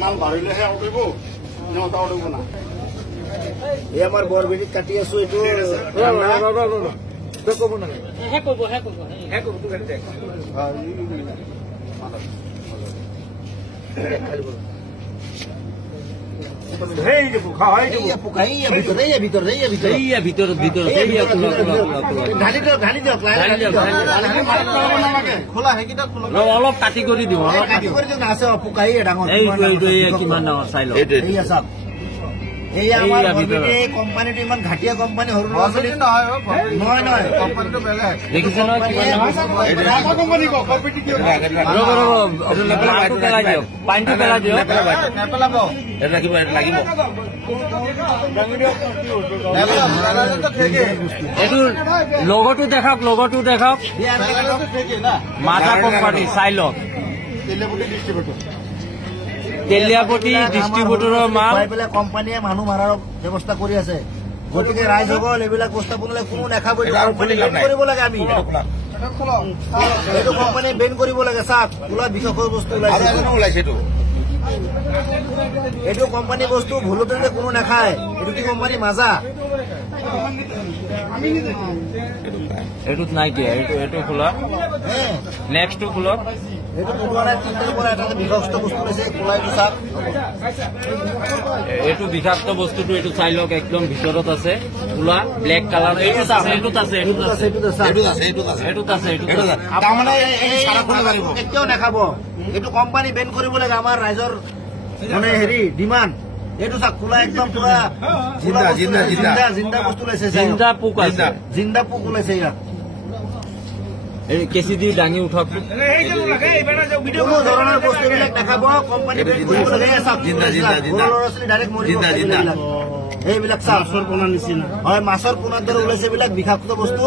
মাল বাঢ়িলেহে উঠিব নটা উঠিব না এই আমাৰ বৰবেদীত কাটি আছো এইটো ক'ব অলপ কাটি কৰি দিওঁ কিমান ডাঙৰ চাই লওঁ কোম্পানীটো ইমান ঘাটিয়া কোম্পানী সৰু নহয় কোম্পানীটো বেলেগ দেখিছে নহয় পেলাই দিয়ক পানীটো পেলাই দিয়ক লাগিব এইটো লগতো দেখাওক মাজা কোম্পানী চাই লওক তেলিয়াপতি ডিষ্ট্ৰিবিউটৰৰ মাল কোম্পানীয়ে মানুহ মাৰাৰ ব্যৱস্থা কৰি আছে গতিকে ৰাইজসকল এইবিলাক বস্তু বনালে কোনো নাখাব কৰিব লাগে আমি এইটো কোম্পানী বেন কৰিব লাগে চাওক ওলা বিষয়ৰ বস্তু ওলাইছে এইটো কোম্পানী বস্তু ভুলতে কোনো নাখায় এইটো কি কোম্পানী মাজা এইটোত নাই কি এইটো খোলা নেক্সটটো খোলক এইটো বিষাক্ত বস্তুটো এইটো চাই লওক একদম ভিতৰত আছে খোলা ব্লেক কালাৰ কেতিয়াও নাখাব এইটো কোম্পানী বেন কৰিব লাগে আমাৰ ৰাইজৰ মানে হেৰি ডিমাণ্ড এইটো চাওক খোলা একদম পুৰা জিন্দা বস্তু ওলাইছে জিন্দা পোক ওলাইছে ইয়াত কেঁচি দি দাঙি উঠক কোনো ধৰণৰ বস্তুবিলাক নাখাব কোম্পানী এইবিলাক মাছৰ পোনাৰ নিচিনা হয় মাছৰ পোনাৰ দৰে ওলাইছে এইবিলাক বিষাক্ত বস্তু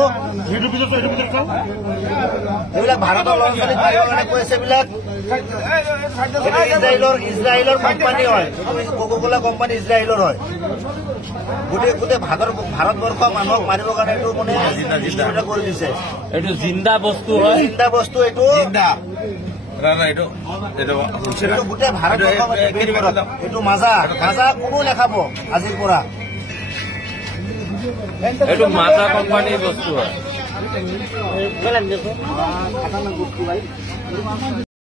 এইবিলাক ভাৰতৰ ল'ৰা ছোৱালীক মাৰিবৰ কাৰণে কৈ আছে এইবিলাক ইজৰাইলৰ কোম্পানী হয় কোকা-কোলা কোম্পানী ইজৰাইলৰ হয় গোটেই ভাৰতবৰ্ষ মানুহক মাৰিবৰ কাৰণে এইটো মানে কৰি দিছে এইটো জিন্দা বস্তু হয় জিন্দা বস্তু এইটো গোটেই ভাৰতবৰ্ষ এইটো মাজা কোনো নাখাব আজিৰ পৰা এইটো মাজা কোম্পানীৰ বস্তু হয়